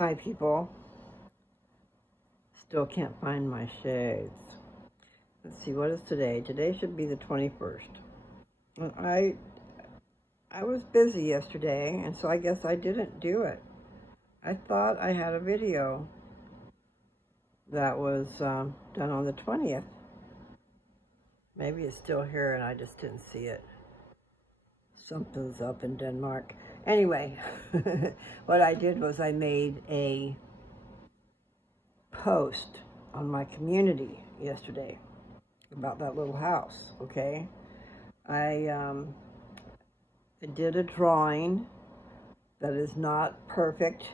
Hi, people. Still can't find my shades. Let's see, what is today? Today should be the 21st. And I was busy yesterday, and so I guess I didn't do it. I thought I had a video that was done on the 20th. Maybe it's still here and I just didn't see it. Something's up in Denmark. Anyway, what I did was I made a post on my community yesterday about that little house, okay? I did a drawing that is not perfect,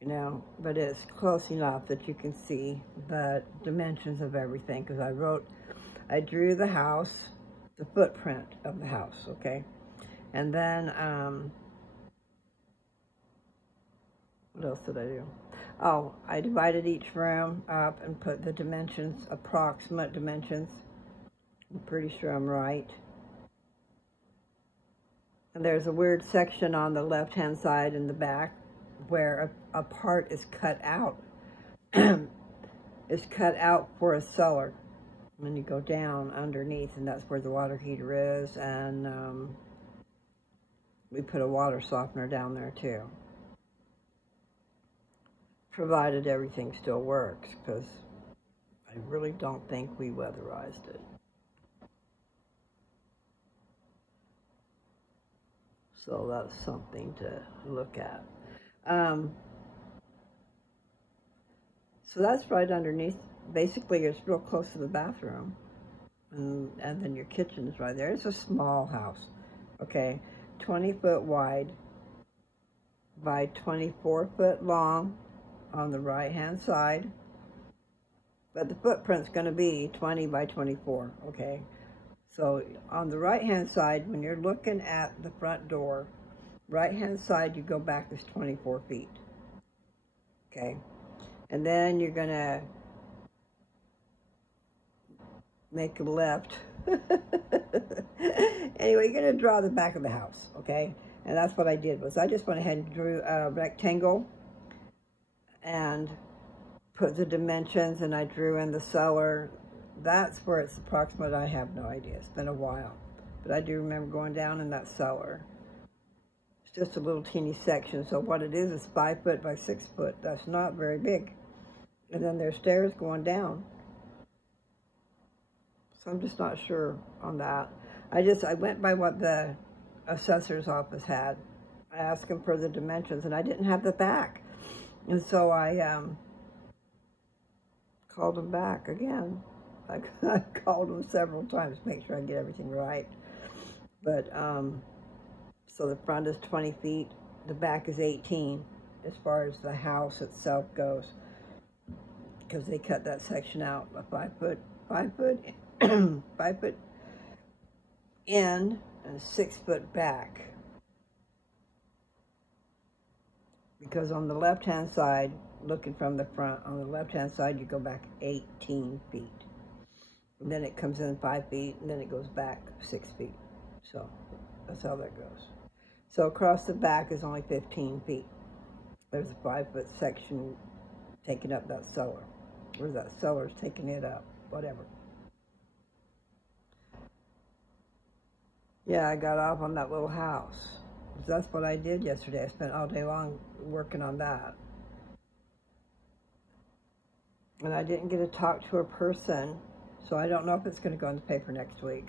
you know, but it's close enough that you can see the dimensions of everything, because I drew the house, the footprint of the house, okay? And then, what else did I do? Oh, I divided each room up and put the dimensions, approximate dimensions. I'm pretty sure I'm right. And there's a weird section on the left-hand side in the back where a part is cut out. It's cut out for a cellar. And then you go down underneath, and that's where the water heater is. And we put a water softener down there too, provided everything still works, because I really don't think we weatherized it. So that's something to look at. So that's right underneath. Basically, it's real close to the bathroom. And then your kitchen is right there. It's a small house, okay? 20 foot wide by 24 foot long on the right-hand side. But the footprint's going to be 20 by 24, okay? So on the right-hand side, when you're looking at the front door, right-hand side, you go back is 24 feet, okay? And then you're going to make a left. Anyway, you're going to draw the back of the house, okay? And that's what I did, was I just went ahead and drew a rectangle and put the dimensions, and I drew in the cellar. That's where it's approximate. I have no idea. It's been a while. But I do remember going down in that cellar. It's just a little teeny section. So what it is 5 foot by 6 foot. That's not very big. And then there's stairs going down. So I'm just not sure on that. I went by what the assessor's office had. I asked them for the dimensions, and I didn't have the back. And so I called them back again. I called them several times to make sure I get everything right. But, so the front is 20 feet, the back is 18 as far as the house itself goes, because they cut that section out, a 5 foot, 5 foot in and 6 foot back. Because on the left-hand side, looking from the front, on the left-hand side, you go back 18 feet. And then it comes in 5 feet, and then it goes back 6 feet. So that's how that goes. So across the back is only 15 feet. There's a 5 foot section taking up that cellar. Or that cellar's taking it up, whatever. Yeah, I got off on that little house. That's what I did yesterday. I spent all day long working on that. And I didn't get to talk to a person, so I don't know if it's going to go in the paper next week.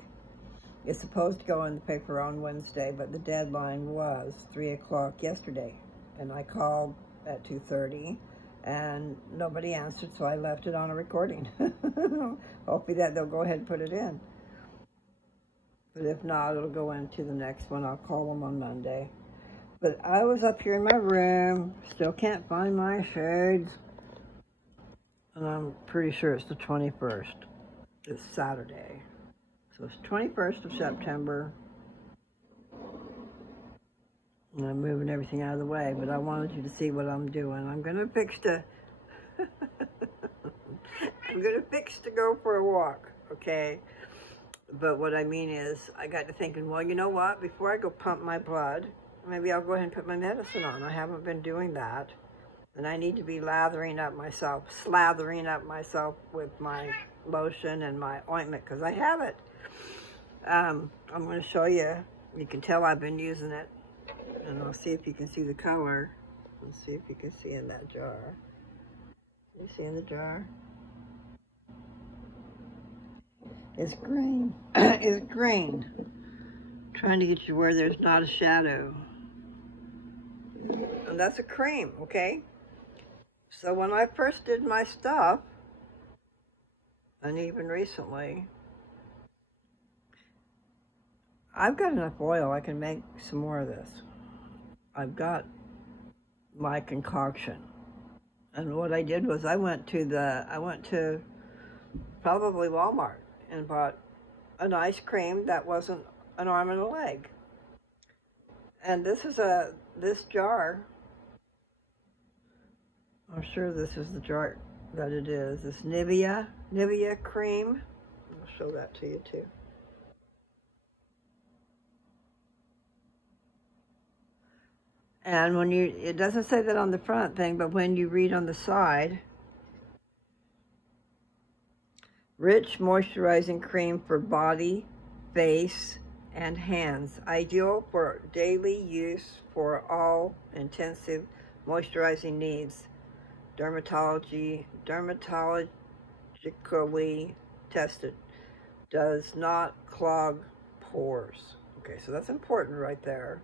It's supposed to go in the paper on Wednesday, but the deadline was 3 o'clock yesterday. And I called at 2:30, and nobody answered, so I left it on a recording. Hopefully that they'll go ahead and put it in. But if not, it'll go into the next one. I'll call them on Monday. But I was up here in my room. Still can't find my shades. And I'm pretty sure it's the 21st. It's Saturday. So it's 21st of September. And I'm moving everything out of the way. But I wanted you to see what I'm doing. I'm going to fix to... I'm going to fix to go for a walk, okay? But what I mean is, I got to thinking, well, you know what? Before I go pump my blood, maybe I'll go ahead and put my medicine on. I haven't been doing that. And I need to be slathering up myself with my lotion and my ointment, because I have it. I'm going to show you. You can tell I've been using it. And I'll see if you can see the color. Let's see if you can see in that jar. You see in the jar? It's green. It's green. Trying to get you where there's not a shadow. And that's a cream, okay? So when I first did my stuff, and even recently, I've got enough oil. I can make some more of this. I've got my concoction. And what I did was I went to probably Walmart and bought an ice cream that wasn't an arm and a leg. And this jar, I'm sure this is the jar that it is. This Nivea cream. I'll show that to you too. And when it doesn't say that on the front thing, but when you read on the side, rich moisturizing cream for body, face, and hands. Ideal for daily use for all intensive moisturizing needs. Dermatologically tested. Does not clog pores. Okay, so that's important right there.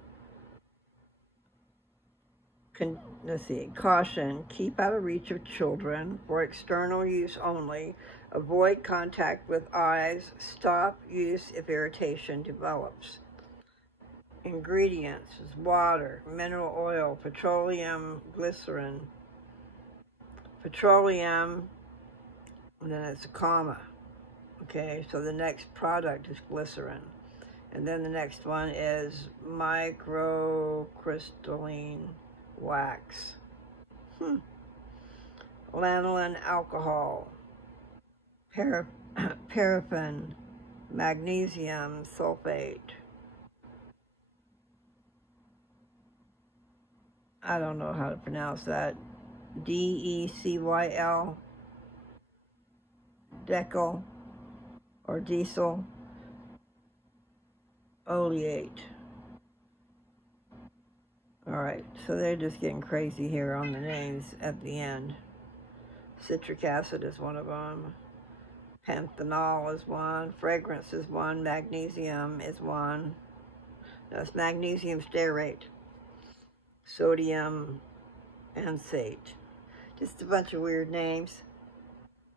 Let's see, caution, keep out of reach of children, for external use only, avoid contact with eyes, stop use if irritation develops. Ingredients is water, mineral oil, petroleum, glycerin, petroleum, and then it's a comma. Okay, so the next product is glycerin. And then the next one is microcrystalline wax. Lanolin alcohol, paraffin, magnesium sulfate. I don't know how to pronounce that. DECYL, decyl or diesel oleate. All right, so they're just getting crazy here on the names at the end. Citric acid is one of them. Panthenol is one. Fragrance is one. Magnesium is one. That's magnesium stearate. Sodium ansate. Just a bunch of weird names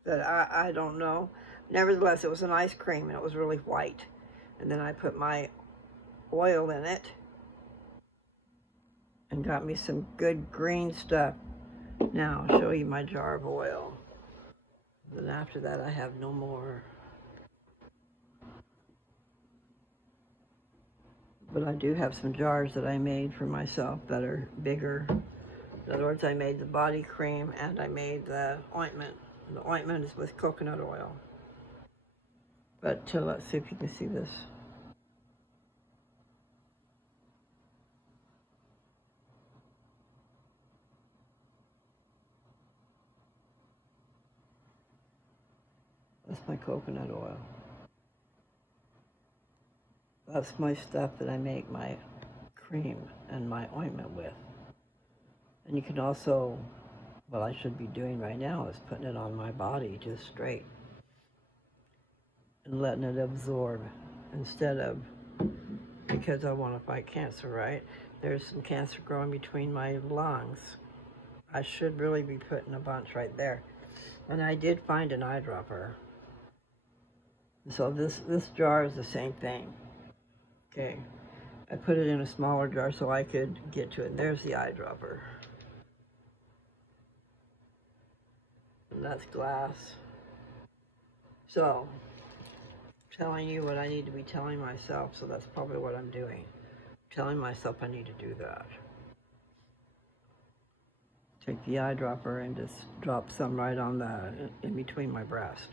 that I don't know. Nevertheless, it was an ice cream and it was really white. And then I put my oil in it and got me some good green stuff. Now I'll show you my jar of oil. Then after that I have no more. But I do have some jars that I made for myself that are bigger. In other words, I made the body cream and I made the ointment. The ointment is with coconut oil. But let's see if you can see this. That's my coconut oil. That's my stuff that I make my cream and my ointment with. And you can also, what I should be doing right now is putting it on my body just straight and letting it absorb instead of, because I want to fight cancer, right? There's some cancer growing between my lungs. I should really be putting a bunch right there. And I did find an eyedropper. So this jar is the same thing. Okay, I put it in a smaller jar so I could get to it. And there's the eyedropper. And that's glass. So, telling you what I need to be telling myself, so that's probably what I'm doing. Telling myself I need to do that. Take the eyedropper and just drop some right on in between my breast,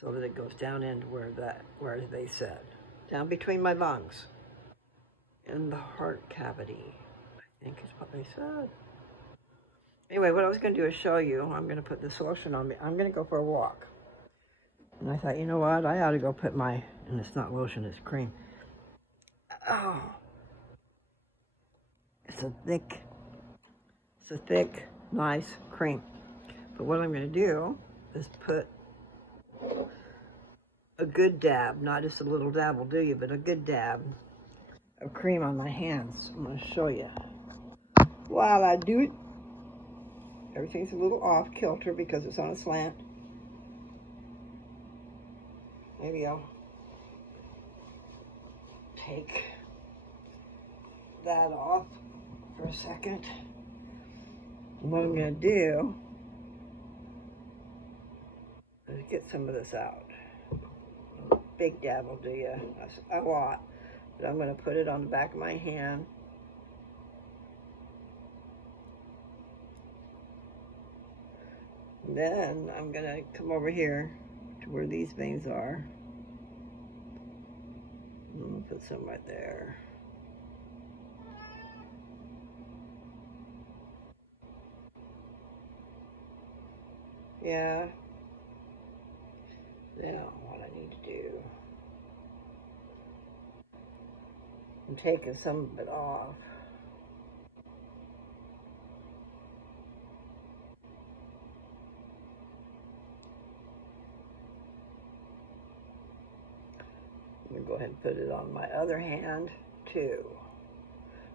so that it goes down into where they said, down between my lungs, in the heart cavity, I think is what they said. Anyway, what I was going to do is show you. I'm going to put this lotion on me. I'm going to go for a walk. And I thought, you know what? I ought to go put my, and it's not lotion, it's cream. Oh. It's a thick, nice cream. But what I'm going to do is put a good dab, not just a little dab will do you, but a good dab of cream on my hands. I'm going to show you. While I do it, everything's a little off kilter because it's on a slant. Maybe I'll take that off for a second. And what I'm going to do is get some of this out. A big dab will do you a lot. But I'm going to put it on the back of my hand. And then I'm going to come over here to where these veins are. I'm going to put some right there. Yeah. Now, what I need to do, I'm taking some of it off. I'm going to go ahead and put it on my other hand, too.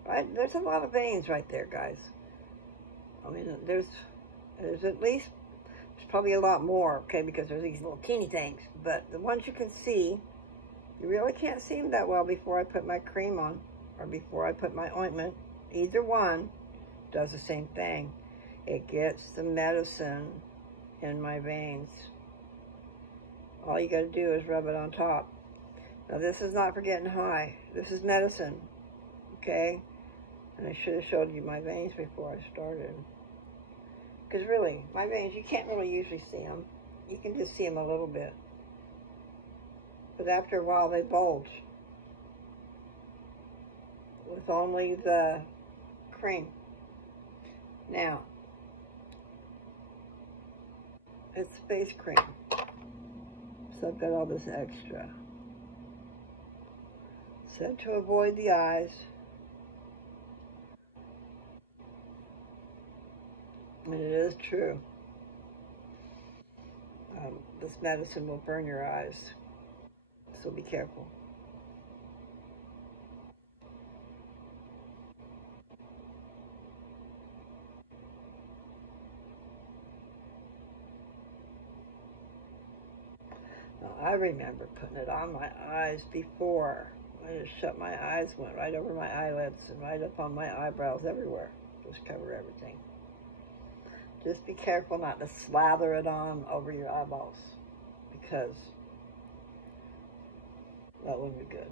Right? There's a lot of veins right there, guys. I mean, there's at least, there's probably a lot more, okay, because there's these little teeny things. But the ones you can see, you really can't see them that well before I put my cream on or before I put my ointment. Either one does the same thing. It gets the medicine in my veins. All you got to do is rub it on top. Now, this is not for getting high. This is medicine, okay? And I should have showed you my veins before I started. Because really, my veins, you can't really usually see them. You can just see them a little bit. But after a while, they bulge. With only the cream. Now, it's face cream. So I've got all this extra. Said to avoid the eyes. And it is true. This medicine will burn your eyes. So be careful. Now, I remember putting it on my eyes before. I just shut my eyes, went right over my eyelids and right up on my eyebrows, everywhere. Just cover everything. Just be careful not to slather it on over your eyeballs, because that wouldn't be good.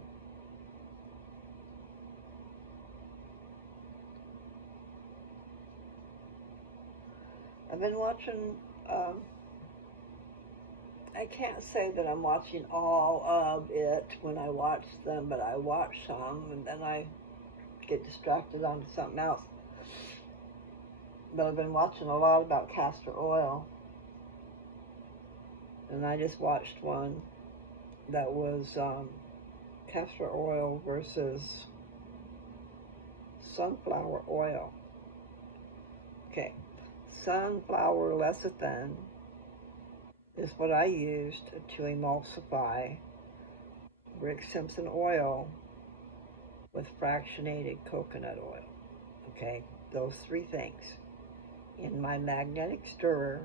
I've been watching, I can't say that I'm watching all of it when I watch them, but I watch some and then I get distracted onto something else. But I've been watching a lot about castor oil. And I just watched one that was castor oil versus sunflower oil. Okay, sunflower lecithin is what I used to emulsify Rick Simpson oil with fractionated coconut oil. Okay, those three things in my magnetic stirrer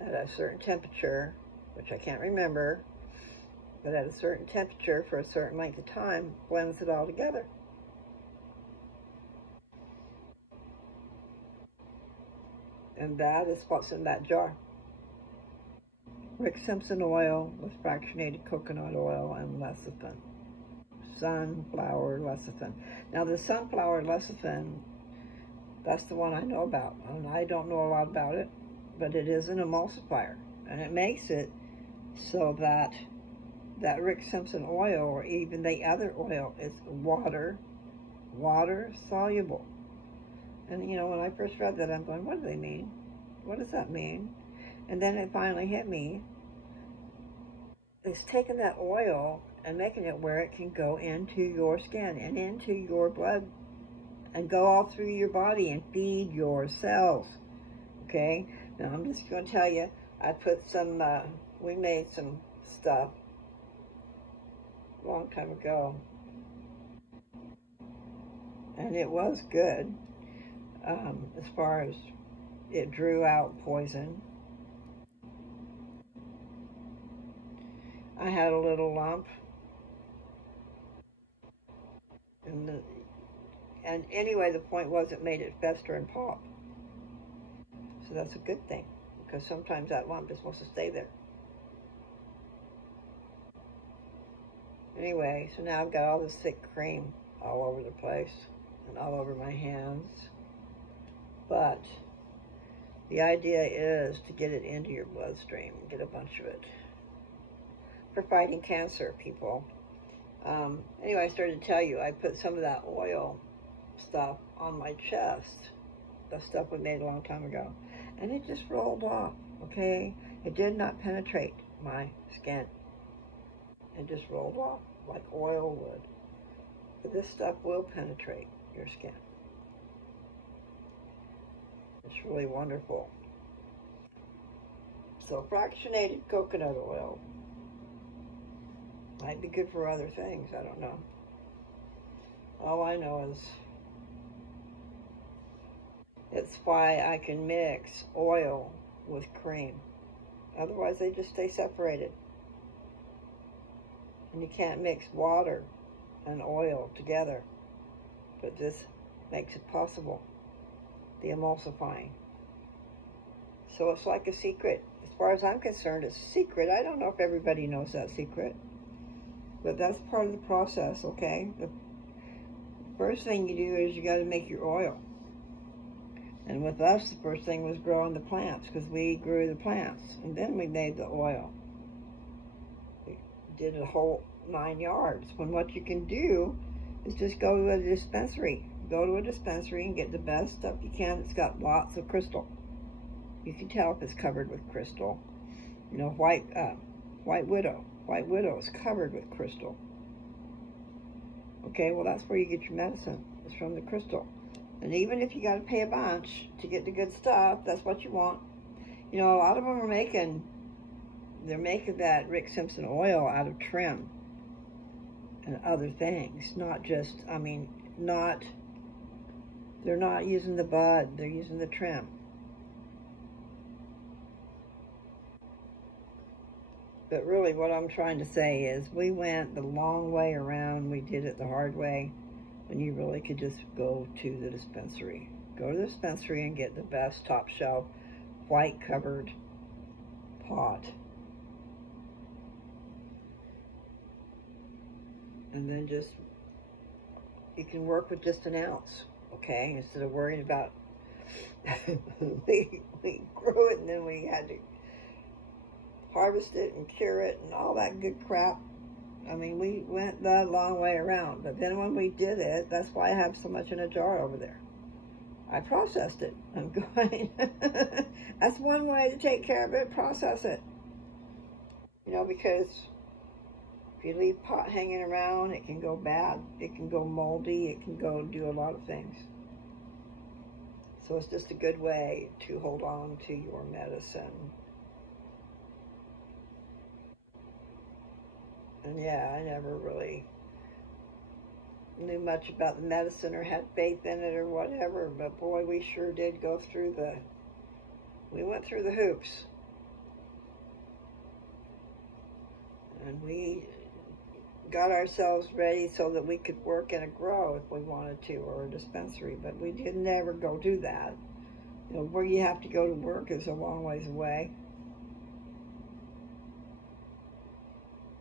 at a certain temperature, which I can't remember, but at a certain temperature for a certain length of time, blends it all together. And that is what's in that jar. Rick Simpson oil with fractionated coconut oil and lecithin. Sunflower lecithin. Now the sunflower lecithin, that's the one I know about. And I don't know a lot about it, but it is an emulsifier. And it makes it so that that Rick Simpson oil, or even the other oil, is water soluble. And, you know, when I first read that, I'm going, what do they mean? What does that mean? And then it finally hit me. It's taking that oil and making it where it can go into your skin and into your blood and go all through your body and feed your cells. Okay? Now, I'm just going to tell you, I put some, we made some stuff a long time ago. And it was good, as far as it drew out poison. I had a little lump. And anyway, the point was it made it fester and pop. So that's a good thing, because sometimes that lump is supposed to stay there. Anyway, so now I've got all this thick cream all over the place and all over my hands. But the idea is to get it into your bloodstream, get a bunch of it. For fighting cancer, people. Anyway, I started to tell you, I put some of that oil stuff on my chest, the stuff we made a long time ago, and it just rolled off, okay? It did not penetrate my skin. It just rolled off like oil would. But this stuff will penetrate your skin. It's really wonderful. So fractionated coconut oil might be good for other things, I don't know. All I know is it's why I can mix oil with cream. Otherwise, they just stay separated. And you can't mix water and oil together. But this makes it possible, the emulsifying. So it's like a secret. As far as I'm concerned, it's a secret. I don't know if everybody knows that secret. But that's part of the process, okay? The first thing you do is you got to make your oil. And with us, the first thing was growing the plants, because we grew the plants. And then we made the oil. We did a whole 9 yards. When what you can do is just go to a dispensary. Go to a dispensary and get the best stuff you can. It's got lots of crystal. You can tell if it's covered with crystal. You know, white widow. White widow is covered with crystal. Okay, well, that's where you get your medicine. It's from the crystal. And even if you got to pay a bunch to get the good stuff, that's what you want. You know, a lot of them are making that Rick Simpson oil out of trim and other things. Not just, they're not using the bud, they're using the trim. But really what I'm trying to say is we went the long way around. We did it the hard way when you really could just go to the dispensary. Go to the dispensary and get the best top shelf, white covered pot. And then just, you can work with just an ounce, okay? Instead of worrying about, we grew it and then we had to harvest it and cure it and all that good crap. I mean, we went the long way around. But then when we did it, that's why I have so much in a jar over there. I processed it. I'm going, that's one way to take care of it, process it. You know, because if you leave pot hanging around, it can go bad. It can go moldy. It can go do a lot of things. So it's just a good way to hold on to your medicine. And yeah, I never really knew much about the medicine or had faith in it or whatever, but boy, we sure did go through we went through the hoops. And we got ourselves ready so that we could work in a grow if we wanted to, or a dispensary, but we did never go do that. You know, where you have to go to work is a long ways away.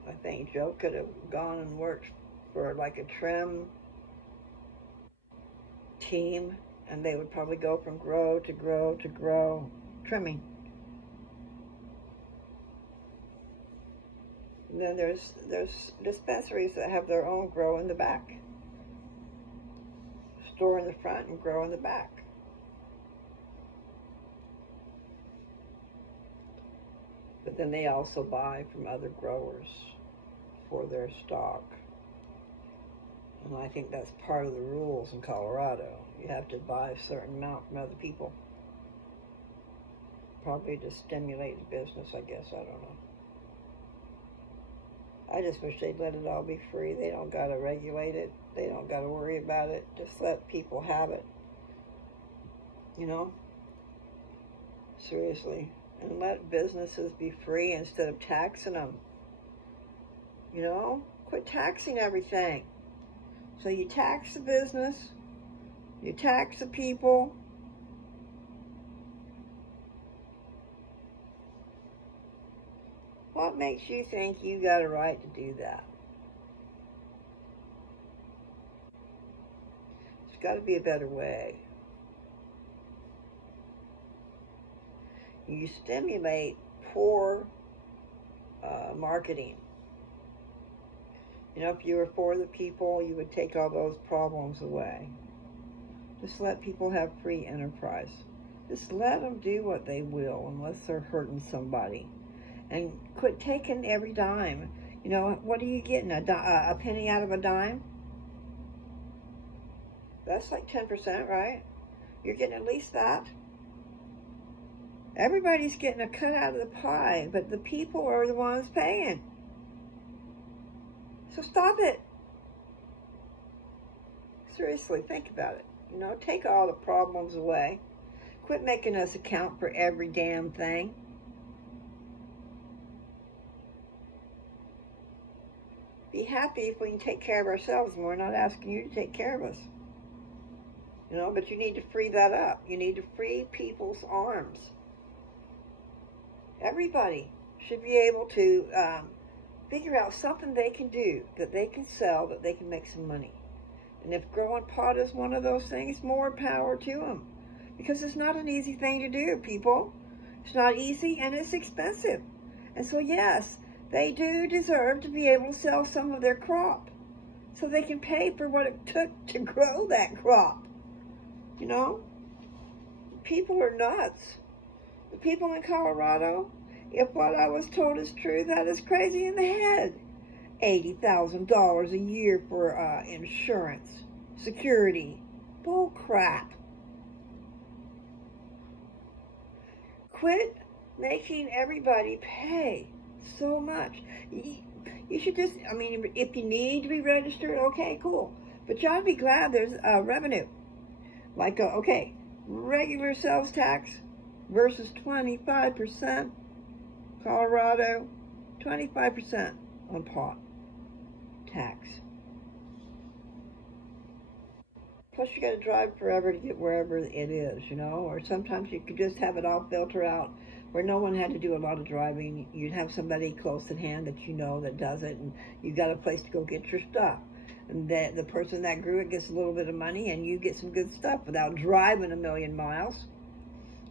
I think Joe could have gone and worked for like a trim team, and they would probably go from grow to grow to grow, trimming. And then there's dispensaries that have their own grow in the back. Store in the front and grow in the back. But then they also buy from other growers for their stock. And I think that's part of the rules in Colorado. You have to buy a certain amount from other people. Probably to stimulate the business, I guess. I don't know. I just wish they'd let it all be free. They don't got to regulate it. They don't got to worry about it. Just let people have it. You know? Seriously. And let businesses be free instead of taxing them. You know? Quit taxing everything. So you tax the business, you tax the people. What makes you think you got a right to do that? There's got to be a better way. You stimulate poor marketing. You know, if you were for the people, you would take all those problems away. Just let people have free enterprise. Just let them do what they will unless they're hurting somebody. And quit taking every dime. You know, what are you getting? A penny out of a dime? That's like 10%, right? You're getting at least that. Everybody's getting a cut out of the pie, but the people are the ones paying. So stop it. Seriously, think about it. You know, take all the problems away. Quit making us account for every damn thing. Be happy if we can take care of ourselves and we're not asking you to take care of us. You know, but you need to free that up. You need to free people's arms. Everybody should be able to figure out something they can do, that they can sell, that they can make some money. And if growing pot is one of those things, more power to them. Because it's not an easy thing to do, people. It's not easy and it's expensive. And so yes, they do deserve to be able to sell some of their crop so they can pay for what it took to grow that crop. You know? People are nuts. The people in Colorado, if what I was told is true, that is crazy in the head. $80,000 a year for insurance, security. Bull crap. Quit making everybody pay so much. You should just, I mean, if you need to be registered, okay, cool. But you ought to be glad there's revenue. Like, okay, regular sales tax versus 25%. Colorado, 25% on pot tax. Plus you got to drive forever to get wherever it is, you know, or sometimes you could just have it all filter out where no one had to do a lot of driving. You'd have somebody close at hand that you know that does it, and you got a place to go get your stuff. And that the person that grew it gets a little bit of money and you get some good stuff without driving a million miles.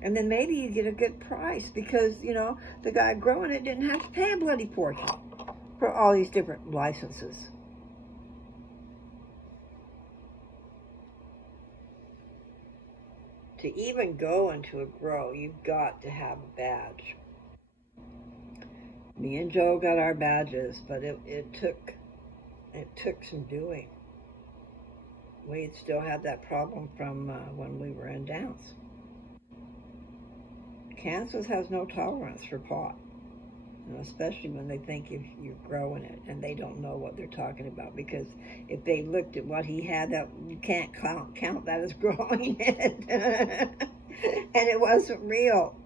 And then maybe you get a good price because, you know, the guy growing it didn't have to pay a bloody fortune for all these different licenses. To even go into a grow, you've got to have a badge. Me and Joe got our badges, but it took some doing. We still had that problem from when we were in Downs. Kansas has no tolerance for pot, you know, especially when they think if you're growing it and they don't know what they're talking about, because if they looked at what he had, that you can't count that as growing it. And it wasn't real.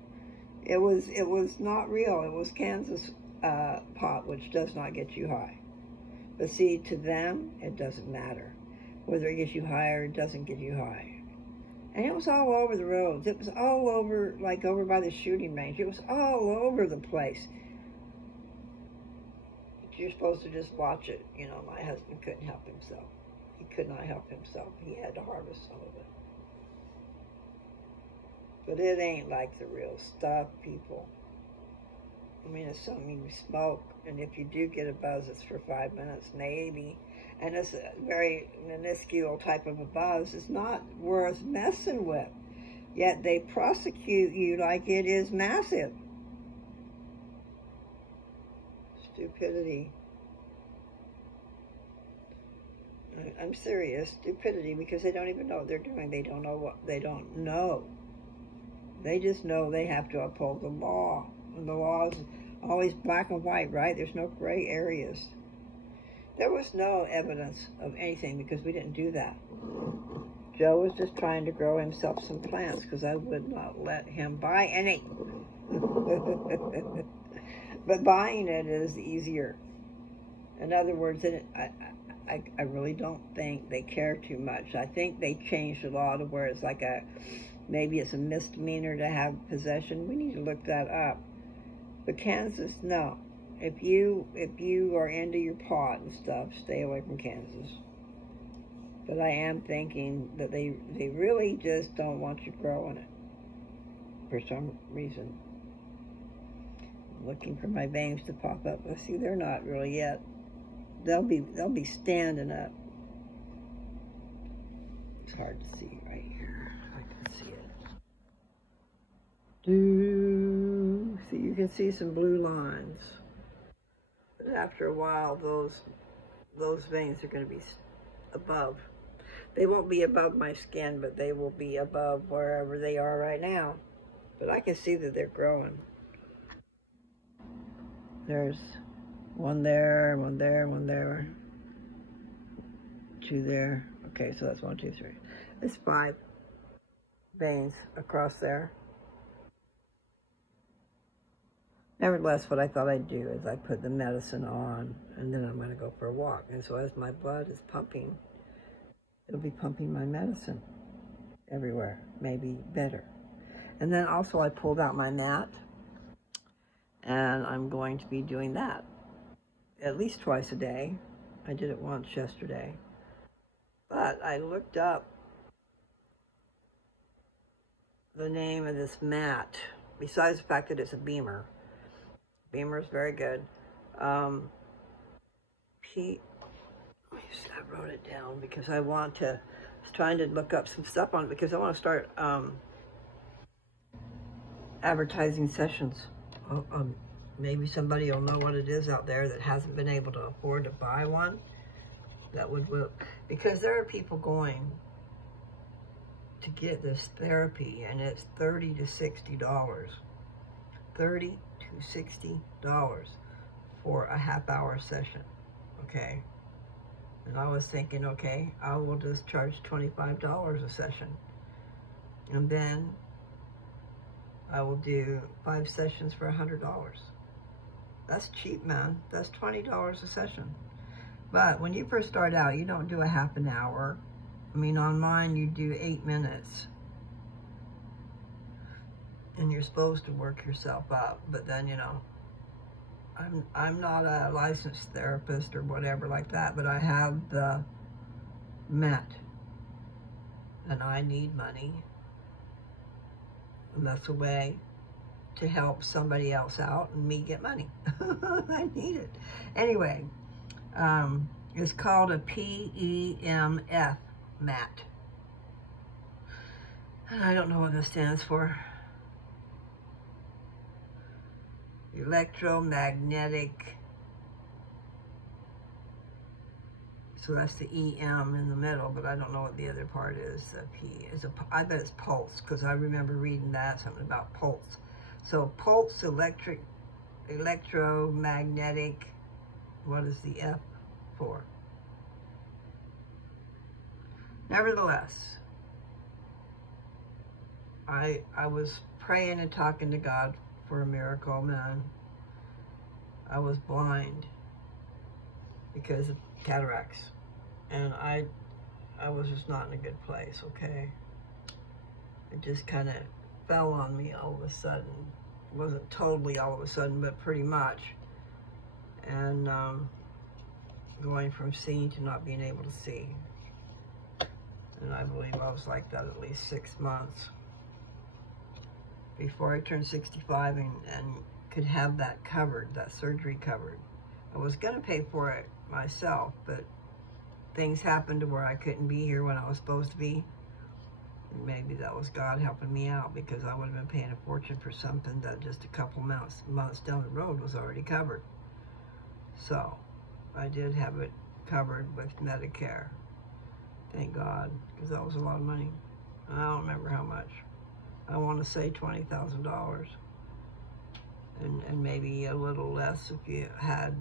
It was not real. It was Kansas pot, which does not get you high. But see, to them, it doesn't matter whether it gets you high or it doesn't get you high. And it was all over the roads. It was all over, like over by the shooting range. It was all over the place. But you're supposed to just watch it. You know, my husband couldn't help himself. He could not help himself. He had to harvest some of it. But it ain't like the real stuff, people. I mean, it's something you smoke, and if you do get a buzz, it's for 5 minutes, maybe. And it's a very minuscule type of a buzz. It's not worth messing with. Yet they prosecute you like it is massive. Stupidity. I'm serious. Stupidity, because they don't even know what they're doing. They don't know what they don't know. They just know they have to uphold the law. And the law is always black and white, right? There's no gray areas. There was no evidence of anything because we didn't do that. Joe was just trying to grow himself some plants because I would not let him buy any. But buying it is easier. In other words, I really don't think they care too much. I think they changed the law to where it's like maybe it's a misdemeanor to have possession. We need to look that up. But Kansas, no. If you are into your pot and stuff, stay away from Kansas. But I am thinking that they really just don't want you growing it for some reason. I'm looking for my veins to pop up. Let's see, they're not really yet. They'll be standing up. It's hard to see right here. I can see it. See, you can see some blue lines. But after a while, those veins are going to be above. They won't be above my skin, but they will be above wherever they are right now. But I can see that they're growing. There's one there, one there, one there. Two there. Okay, so that's 1, 2, 3. There's 5 veins across there. Nevertheless, what I thought I'd do is I put the medicine on, and then I'm going to go for a walk. And so as my blood is pumping, it'll be pumping my medicine everywhere, maybe better. And then also I pulled out my mat, and I'm going to be doing that at least twice a day. I did it once yesterday. But I looked up the name of this mat, besides the fact that it's a Beamer. Beamer is very good. I wrote it down because I was trying to look up some stuff on it because I want to start advertising sessions. Maybe somebody will know what it is out there that hasn't been able to afford to buy one. That would work. Because there are people going to get this therapy, and it's $30 to $60. $30 to $60 for a half-hour session, okay? And I was thinking, okay, I will just charge $25 a session. And then I will do 5 sessions for $100. That's cheap, man. That's $20 a session. But when you first start out, you don't do a half an hour. I mean, on mine, you do 8 minutes. And you're supposed to work yourself up. But then, you know, I'm not a licensed therapist or whatever like that, but I have the MET. And I need money. And that's a way to help somebody else out and me get money. I need it. Anyway, it's called a PEMF mat. I don't know what this stands for. Electromagnetic. So that's the EM in the middle, but I don't know what the other part is. The P is I bet it's pulse, because I remember reading that, something about pulse. So pulse, electromagnetic, what is the F for? Nevertheless, I was praying and talking to God for a miracle, man. I was blind because of cataracts, and I was just not in a good place, okay? It just kind of fell on me all of a sudden. It wasn't totally all of a sudden, but pretty much. And going from seeing to not being able to see. And I believe I was like that at least 6 months before I turned 65 and could have that covered, that surgery covered. I was going to pay for it myself, but things happened to where I couldn't be here when I was supposed to be. And maybe that was God helping me out, because I would have been paying a fortune for something that just a couple months down the road was already covered. So I did have it covered with Medicare. Thank God, because that was a lot of money. I don't remember how much. I want to say $20,000. And maybe a little less if you had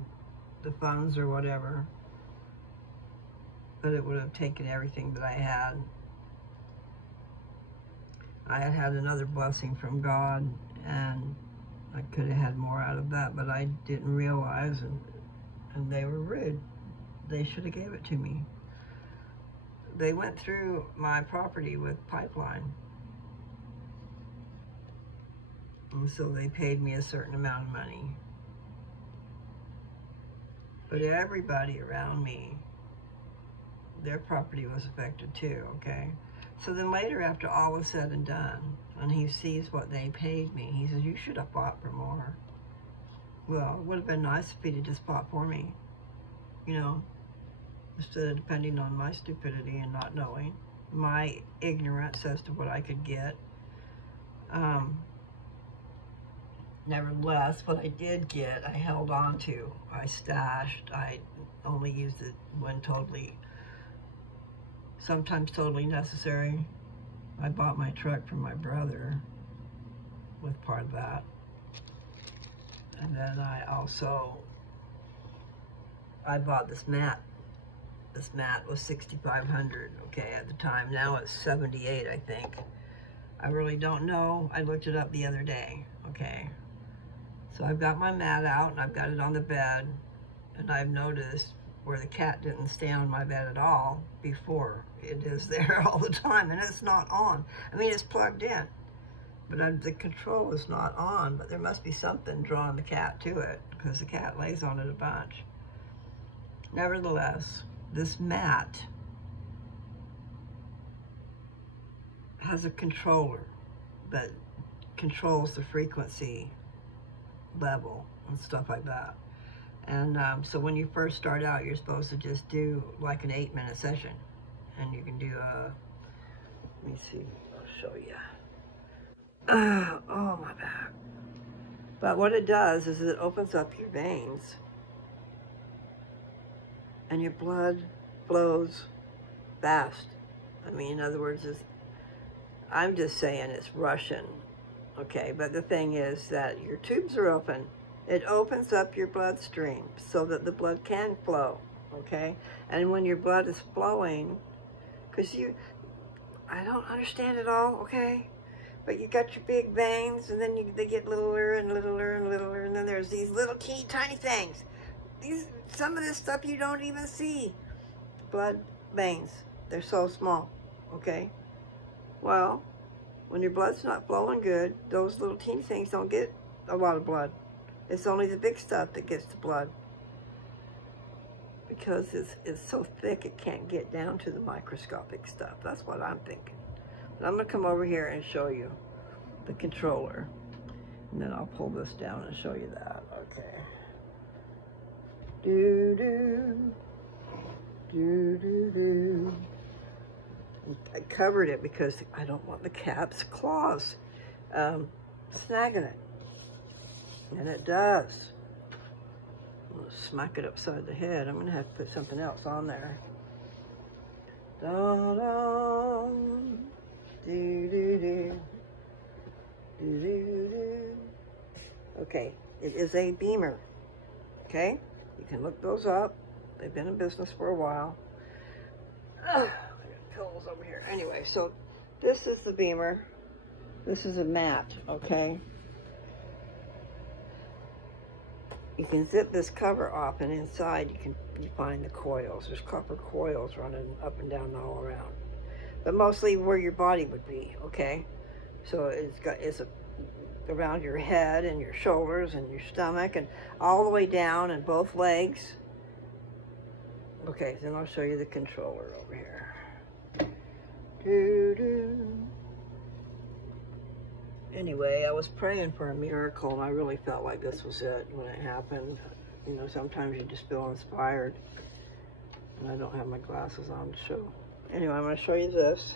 the funds or whatever. But it would have taken everything that I had. I had had another blessing from God, and I could have had more out of that, but I didn't realize, and they were rude. They should have gave it to me. They went through my property with pipeline. And so they paid me a certain amount of money. But everybody around me, their property was affected too, okay? So then later, after all was said and done, and he sees what they paid me, he says, you should have fought for more. Well, it would have been nice if he'd have just fought for me, you know, instead of depending on my stupidity and not knowing, my ignorance as to what I could get. Nevertheless, what I did get, I held on to. I stashed. I only used it when sometimes totally necessary. I bought my truck from my brother with part of that. And then I bought this mat. This mat was $6,500, okay, at the time. Now it's $78, I think. I really don't know. I looked it up the other day, okay? So I've got my mat out, and I've got it on the bed, and I've noticed where the cat didn't stay on my bed at all before. It is there all the time, and it's not on. I mean, it's plugged in, but the control is not on, but there must be something drawing the cat to it, because the cat lays on it a bunch. Nevertheless, this mat has a controller that controls the frequency level and stuff like that. And so when you first start out, you're supposed to just do like an 8-minute session. And you can do let me see, I'll show you. Oh, my back. But what it does is it opens up your veins, and your blood flows fast. I mean, in other words, I'm just saying it's Russian, okay? But the thing is that your tubes are open. It opens up your bloodstream so that the blood can flow, okay? And when your blood is flowing, because I don't understand it all, okay? But you got your big veins, and then they get littler and littler and littler, and then there's these little teeny tiny things. Some of this stuff you don't even see. Blood veins, they're so small, okay? Well, when your blood's not flowing good, those little teeny things don't get a lot of blood. It's only the big stuff that gets the blood, because it's so thick it can't get down to the microscopic stuff. That's what I'm thinking. But I'm gonna come over here and show you the controller, and then I'll pull this down and show you that, okay? I covered it because I don't want the cat's claws snagging it. And it does. I'm gonna smack it upside the head. I'm gonna have to put something else on there. Okay, it is a BEMER. Okay, you can look those up. They've been in business for a while. I got pillows over here. Anyway, so this is the BEMER. This is a mat, okay? You can zip this cover off, and inside you find the coils. There's copper coils running up and down all around, but mostly where your body would be, okay? So it's around your head and your shoulders and your stomach and all the way down and both legs. Okay, then I'll show you the controller over here. Anyway, I was praying for a miracle, and I really felt like this was it when it happened. You know, sometimes you just feel inspired. And I don't have my glasses on to show. Anyway, I'm going to show you this.